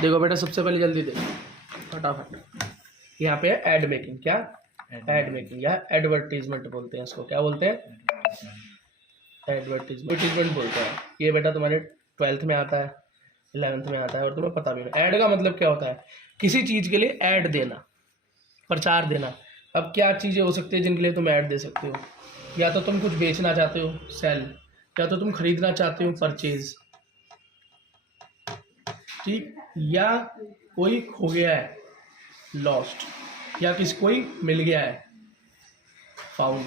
देखो बेटा सबसे पहले जल्दी देखो फटाफट, यहाँ पे है एड मेकिंग। क्या एड मेकिंग या एडवर्टीजमेंट बोलते हैं इसको। क्या बोलते हैं? एडवर्टीजमेंट बोलते हैं। ये बेटा तुम्हारे 12th में आता है, 11th में आता है और तुम्हें पता भी नहीं। ऐड का मतलब क्या होता है? किसी चीज़ के लिए ऐड देना, प्रचार देना। अब क्या चीज़ें हो सकती है जिनके लिए तुम ऐड दे सकते हो? या तो तुम कुछ बेचना चाहते हो, सेल, या तो तुम खरीदना चाहते हो, परचेज, ठीक, या कोई खो गया है, लॉस्ट, या किसी कोई मिल गया है, फाउंड,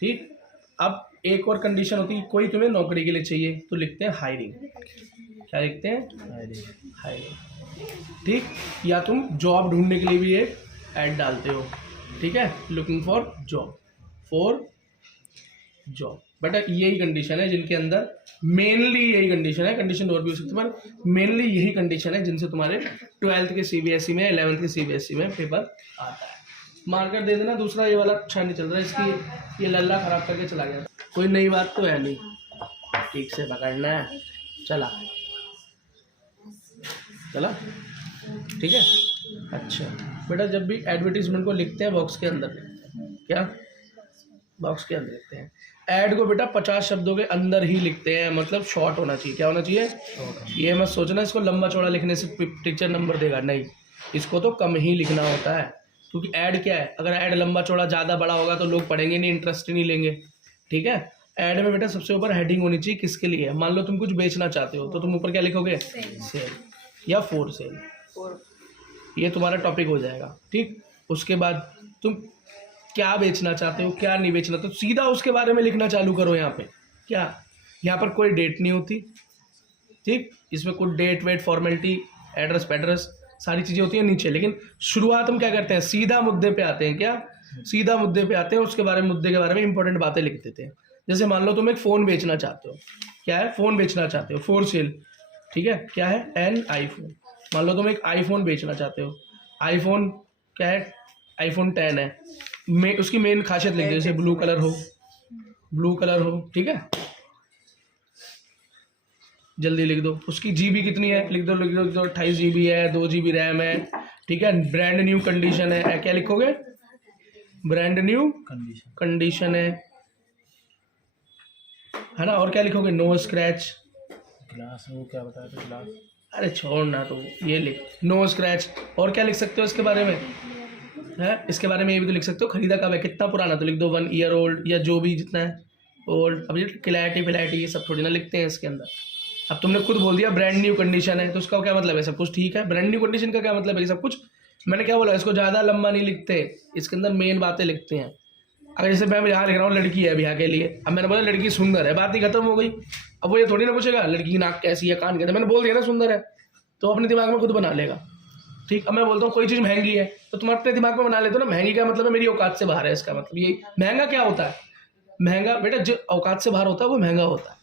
ठीक। अब एक और कंडीशन होती है, कोई तुम्हें नौकरी के लिए चाहिए तो लिखते हैं हायरिंग। क्या लिखते हैं? हायरिंग, ठीक। या तुम जॉब ढूंढने के लिए भी एक ऐड डालते हो, ठीक है, लुकिंग फॉर जॉब। बेटा यही कंडीशन है जिनके अंदर, मेनली यही कंडीशन है, कंडीशन और भी हो सकती है पर मेनली यही कंडीशन है जिनसे तुम्हारे 12th के CBSE में, 11th के CBSE में पेपर आता है। मार्कर दे देना। दूसरा ये वाला अच्छा नहीं चल रहा है, इसकी ये लल्ला खराब करके चला गया। कोई नई बात तो है नहीं, ठीक से पकड़ना है। चला, ठीक है। अच्छा बेटा, जब भी एडवर्टीजमेंट को लिखते हैं बॉक्स के अंदर लिखते हैं। क्या बॉक्स के अंदर लिखते हैं? ऐड को बेटा 50 शब्दों के अंदर ही लिखते हैं, मतलब शॉर्ट होना चाहिए। क्या होना चाहिए? ये मत सोचना इसको लंबा चौड़ा लिखने से टीचर नंबर देगा, नहीं, इसको तो कम ही लिखना होता है। क्योंकि ऐड क्या है, अगर ऐड लंबा चौड़ा ज़्यादा बड़ा होगा तो लोग पढ़ेंगे नहीं, इंटरेस्ट ही नहीं लेंगे, ठीक है। ऐड में बेटा सबसे ऊपर हेडिंग होनी चाहिए, किसके लिए? मान लो तुम कुछ बेचना चाहते हो तो तुम ऊपर क्या लिखोगे? सेल या फॉर सेल, ये तुम्हारा टॉपिक हो जाएगा, ठीक। उसके बाद तुम क्या बेचना चाहते हो, क्या नहीं बेचना, तो सीधा उसके बारे में लिखना चालू करो। यहाँ पे क्या, यहाँ पर कोई डेट नहीं होती, ठीक, इसमें कोई डेट वेट फॉर्मेलिटी एड्रेस पेड्रेस सारी चीज़ें होती हैं नीचे। लेकिन शुरुआत हम क्या करते हैं? सीधा मुद्दे पे आते हैं। क्या? सीधा मुद्दे पे आते हैं, उसके बारे में, मुद्दे के बारे में इंपॉर्टेंट बातें लिख देते हैं। जैसे मान लो तुम एक फ़ोन बेचना चाहते हो। क्या है? फ़ोन बेचना चाहते हो, फॉर सेल, ठीक है। क्या है? An iPhone. मान लो तुम एक आईफोन बेचना चाहते हो। आईफोन क्या है? आईफोन 10 है। उसकी मेन खासियत लिख दो, जैसे ब्लू कलर हो, ठीक है, जल्दी लिख दो। उसकी GB कितनी है? लिख दो 28 GB है, 2 GB रैम है, ठीक है। ब्रांड न्यू कंडीशन है। क्या लिखोगे? ब्रांड न्यू कंडीशन है ना। और क्या लिखोगे? No scratch glass. वो क्या बताया था? ग्लास। अरे छोड़ना, तो ये लिख नो स्क्रैच। और क्या लिख सकते हो इसके बारे में? है इसके बारे में ये भी तो लिख सकते हो, खरीदा कब है, कितना पुराना, तो लिख दो 1 ईयर ओल्ड, या जो भी जितना है ओल्ड। अब ये क्लैरिटी ये सब थोड़ी ना लिखते हैं इसके अंदर। अब तुमने खुद बोल दिया ब्रांड न्यू कंडीशन है, तो उसका क्या मतलब है? सब कुछ ठीक है। ब्रांड न्यू कंडीशन का क्या मतलब है? सब कुछ। मैंने क्या बोला, इसको ज़्यादा लंबा नहीं लिखते, इसके अंदर मेन बातें लिखते हैं। अगर जैसे मैं यहाँ लिख रहा हूँ लड़की है ब्याह के लिए, अब मैंने बोला लड़की सुंदर है, बात ही खत्म हो गई। अब वो ये थोड़ी ना पूछेगा लड़की की नाक कैसी है, कान कैसे, मैंने बोल दिया ना सुंदर है, तो अपने दिमाग में खुद बना लेगा, ठीक। अब मैं बोलता हूँ कोई चीज़ महंगी है, तो तुम अपने दिमाग में बना लेते हो ना, महंगी का मतलब है मेरी औकात से बाहर है, इसका मतलब ये। महंगा क्या होता है? महंगा बेटा जो औकात से बाहर होता है वो महंगा होता है,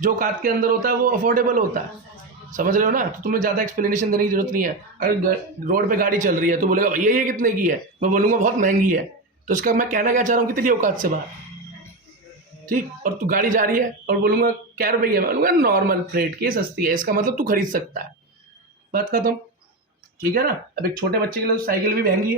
जो औकात के अंदर होता है वो अफोर्डेबल होता है। समझ रहे हो ना? तो तुम्हें ज़्यादा एक्सप्लेनेशन देने की जरूरत नहीं है। अगर रोड पे गाड़ी चल रही है तो बोलेगा भैया ये कितने की है, मैं बोलूँगा बहुत महंगी है, तो इसका मैं कहना क्या चाह रहा हूँ कि तेरी औकात से बाहर, ठीक। और तू गाड़ी जा रही है और बोलूँगा क्या रुपये की है, मैं बोलूँगा नॉर्मल रेट की, सस्ती है, इसका मतलब तू खरीद सकता है, बात खत्म, ठीक है ना। अब एक छोटे बच्चे के लिए तो साइकिल भी महंगी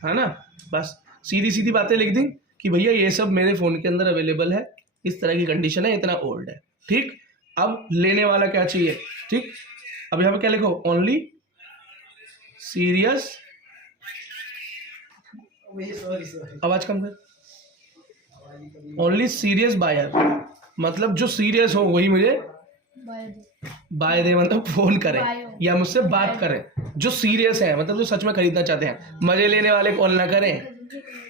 है ना। बस सीधी सीधी बातें लिख दी कि भैया ये सब मेरे फ़ोन के अंदर अवेलेबल है, इस तरह की कंडीशन है, इतना ओल्ड है, ठीक। अब लेने वाला क्या चाहिए, ठीक। अब यहाँ पे क्या लिखो? ओनली सीरियस, आवाज कम कर, ओनली सीरियस बायर, मतलब जो सीरियस हो वही मुझे बाय दे, मतलब फोन करें या मुझसे बात करें। जो सीरियस है मतलब जो सच में खरीदना चाहते हैं, मजे लेने वाले कॉल ना करें,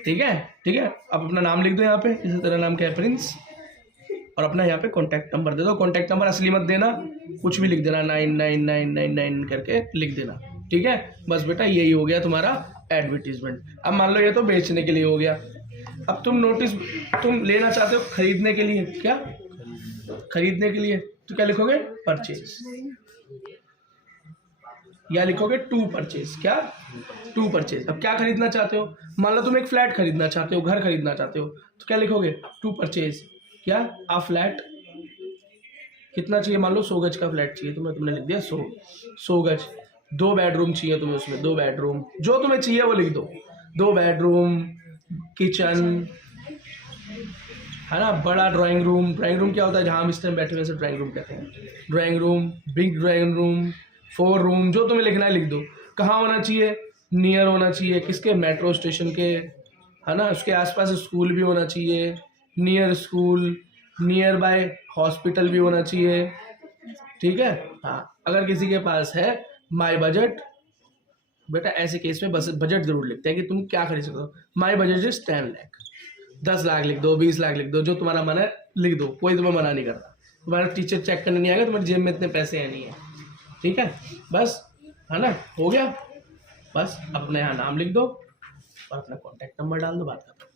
ठीक है, ठीक है। अब अपना नाम लिख दो यहाँ पे, जैसे तेरा नाम क्या है, प्रिंस, और अपना यहाँ पे कॉन्टैक्ट नंबर दे दो। कॉन्टैक्ट नंबर असली मत देना, कुछ भी लिख देना, 99999 करके लिख देना, ठीक है। बस बेटा यही हो गया तुम्हारा एडवर्टीजमेंट। अब मान लो ये तो बेचने के लिए हो गया। अब तुम नोटिस तुम लेना चाहते हो खरीदने के लिए, क्या खरीदने के लिए, तो क्या लिखोगे? परचेज, या लिखोगे टू परचेज। क्या? To purchase. अब क्या खरीदना चाहते हो? मान लो तुम एक फ्लैट खरीदना चाहते हो, घर खरीदना चाहते हो, तो क्या लिखोगे? To purchase. क्या? आ फ्लैट, कितना चाहिए, मान लो 100 गज का फ्लैट चाहिए तुम्हें, तुमने लिख दिया 100 गज। 2 बेडरूम चाहिए तुम्हें उसमें, 2 बेडरूम, जो तुम्हें चाहिए वो लिख दो। 2 बेडरूम, किचन, है ना, बड़ा ड्राइंग रूम। ड्राइंग रूम क्या होता है, जहाँ हम इस टाइम बैठे हुए से ड्राइंग रूम कहते हैं। Drawing room, big drawing room, 4 room, जो तुम्हें लिखना है लिख दो। कहाँ होना चाहिए, नियर होना चाहिए किसके, मेट्रो स्टेशन के, है ना, उसके आसपास स्कूल भी होना चाहिए, near school, near by hospital भी होना चाहिए, ठीक है। हाँ, अगर किसी के पास है माई बजट, बेटा ऐसे केस में बस बजट जरूर लिखते हैं कि तुम क्या खरीद सकते हो। My budget is 10 lakh, 10 lakh लिख दो, 20 लाख लिख दो, जो तुम्हारा मन है लिख दो, कोई तुम्हें मना नहीं कर रहा। तुम्हारा टीचर चेक करने नहीं आएगा तुम्हारी जेब में इतने पैसे हैं नहीं है, ठीक है, बस, है ना, हो गया। बस अपने यहाँ नाम लिख दो और अपना कॉन्टैक्ट नंबर डाल दो, बात खत्म।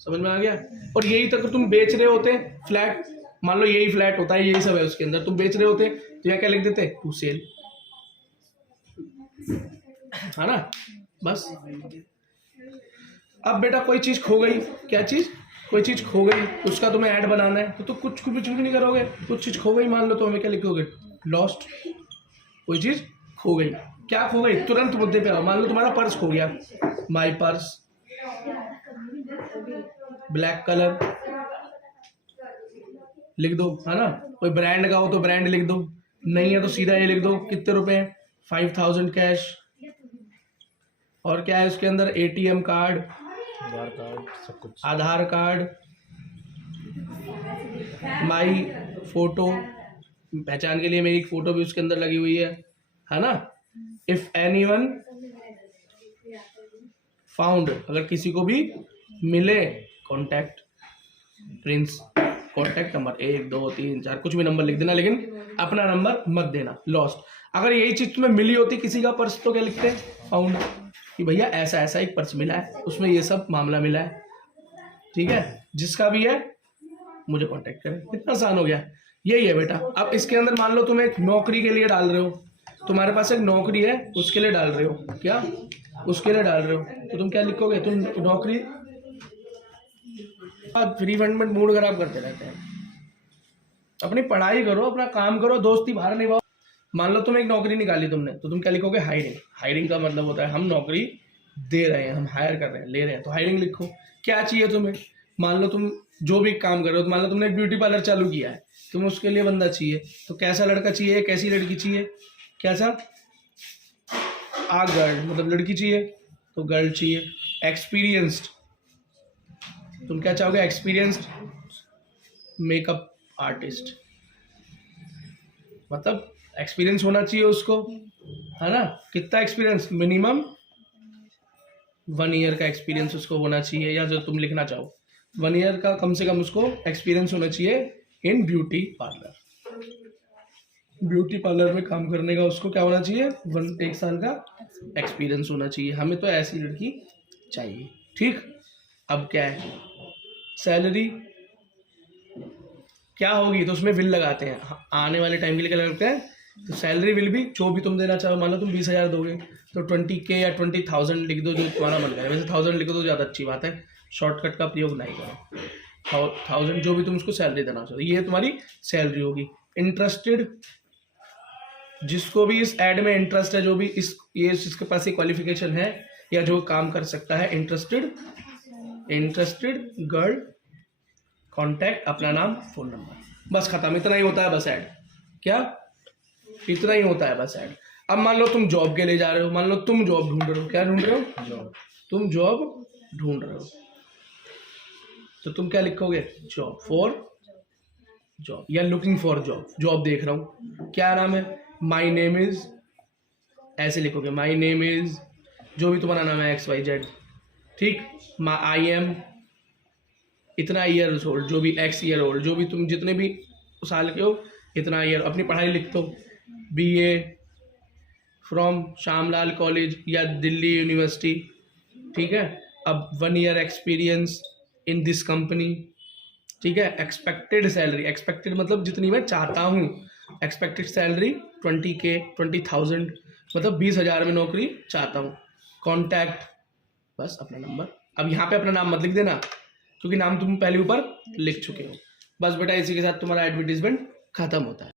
समझ में आ गया। और यही तक तुम बेच रहे होते फ्लैट, मान लो यही फ्लैट होता है, यही सब है उसके अंदर, तुम बेच रहे होते तो यहाँ क्या लिख देते, टू सेल, है ना, बस। अब बेटा कोई चीज खो गई, क्या चीज, कोई चीज खो गई, उसका तुम्हें ऐड बनाना है तो कुछ भी नहीं करोगे। कुछ चीज खो गई मान लो, तो हमें क्या लिखोगे, लॉस्ट। कोई चीज खो गई, क्या खो गई, तुरंत मुद्दे पे आओ। मान लो तुम्हारा पर्स खो गया, माई पर्स, ब्लैक कलर लिख दो, है ना। कोई ब्रांड का हो तो ब्रांड लिख दो, नहीं है तो सीधा ये लिख दो, कितने रुपए, 5000 कैश। और क्या है उसके अंदर, ATM कार्ड, आधार कार्ड, सब कुछ। आधार कार्ड, माई फोटो, पहचान के लिए मेरी फोटो भी उसके अंदर लगी हुई है ना। इफ एनीवन फाउंड, अगर किसी को भी मिले, कॉन्टैक्ट प्रिंस, कॉन्टैक्ट नंबर 1 2 3 4 कुछ भी नंबर लिख देना, लेकिन अपना नंबर मत देना, लॉस्ट। अगर यही चीज तुम्हें मिली होती किसी का पर्स, तो क्या लिखते हैं, फाउंड, कि भैया ऐसा ऐसा एक पर्स मिला है, उसमें ये सब मामला मिला है, ठीक है, जिसका भी है मुझे कांटेक्ट करें। कितना आसान हो गया, यही है बेटा। अब इसके अंदर मान लो तुम एक नौकरी के लिए डाल रहे हो, तुम्हारे पास एक नौकरी है, उसके लिए डाल रहे हो, क्या उसके लिए डाल रहे हो, तो तुम क्या लिखोगे, तुम नौकरी, फ्री फंड में मूड खराब करते रहते हैं। अपनी पढ़ाई करो, अपना काम करो, दोस्ती बाहर निभाओ। मान लो तुम एक नौकरी निकाली तुमने, तो तुम क्या लिखोगे, हायरिंग। हायरिंग का मतलब होता है हम नौकरी दे रहे हैं, हम हायर कर रहे हैं, ले रहे हैं, तो हायरिंग लिखो। क्या चाहिए तुम्हें, मान लो तुम जो भी काम कर रहे हो, तो मान लो तुमने एक ब्यूटी पार्लर चालू किया है, तुम्हें उसके लिए बंदा चाहिए, तो कैसा लड़का चाहिए, कैसी लड़की चाहिए, कैसा, गर्ल, मतलब लड़की चाहिए तो गर्ल चाहिए। एक्सपीरियंस्ड, तुम क्या चाहोगे, एक्सपीरियंस्ड मेकअप आर्टिस्ट, मतलब एक्सपीरियंस होना चाहिए उसको, है ना। कितना एक्सपीरियंस, मिनिमम 1 ईयर का एक्सपीरियंस उसको होना चाहिए, या जो तुम लिखना चाहो 1 ईयर का कम से कम उसको एक्सपीरियंस होना चाहिए इन ब्यूटी पार्लर। ब्यूटी पार्लर में काम करने का उसको क्या होना चाहिए, 1 साल का एक्सपीरियंस होना चाहिए। हमें तो ऐसी लड़की चाहिए, ठीक। अब क्या है, सैलरी क्या होगी, तो उसमें विल लगाते हैं, आने वाले टाइम के लिए क्या लगाते हैं, तो सैलरी विल भी जो भी तुम देना चाहो। मान लो तुम 20,000 दोगे, तो 20K या 20,000 लिख दो, जो तुम्हारा मन करे। वैसे 1000 लिखो तो ज़्यादा अच्छी बात है, शॉर्टकट का प्रयोग नहीं करो। 1000 जो भी तुम उसको सैलरी देना चाहो, ये तुम्हारी सैलरी होगी। इंटरेस्टेड, जिसको भी इस ऐड में इंटरेस्ट है, जो भी इसके पास क्वालिफिकेशन है या जो काम कर सकता है, इंटरेस्टेड गर्ल, कॉन्टैक्ट, अपना नाम, फोन नंबर, बस खत्म। इतना ही होता है बस ऐड, क्या इतना ही होता है बस ऐड। अब मान लो तुम जॉब के लिए जा रहे हो, मान लो तुम जॉब ढूंढ रहे हो, क्या ढूंढ रहे हो, जॉब, तुम जॉब ढूंढ रहे हो, तो तुम क्या लिखोगे, जॉब फॉर जॉब, या लुकिंग फॉर जॉब, जॉब देख रहा हूँ, क्या नाम है, माई नेम इज, ऐसे लिखोगे, माई नेम इज, जो भी तुम्हारा नाम है XYZ, ठीक। आई एम इतना ईयर ओल्ड, जो भी X ईयर ओल्ड, जो भी तुम जितने भी साल के हो, इतना ईयर। अपनी पढ़ाई लिख दो, BA फ्रॉम श्यामलाल कॉलेज या दिल्ली यूनिवर्सिटी, ठीक है। अब 1 year experience in this company, ठीक है। एक्सपेक्टेड सैलरी, एक्सपेक्टेड मतलब जितनी मैं चाहता हूँ, एक्सपेक्टेड सैलरी 20K 20,000, मतलब 20,000 में नौकरी चाहता हूँ। कॉन्टैक्ट, बस अपना नंबर। अब यहाँ पे अपना नाम मत लिख देना, क्योंकि नाम तुम पहले ऊपर लिख चुके हो। बस बेटा इसी के साथ तुम्हारा एडवर्टीजमेंट ख़त्म होता है।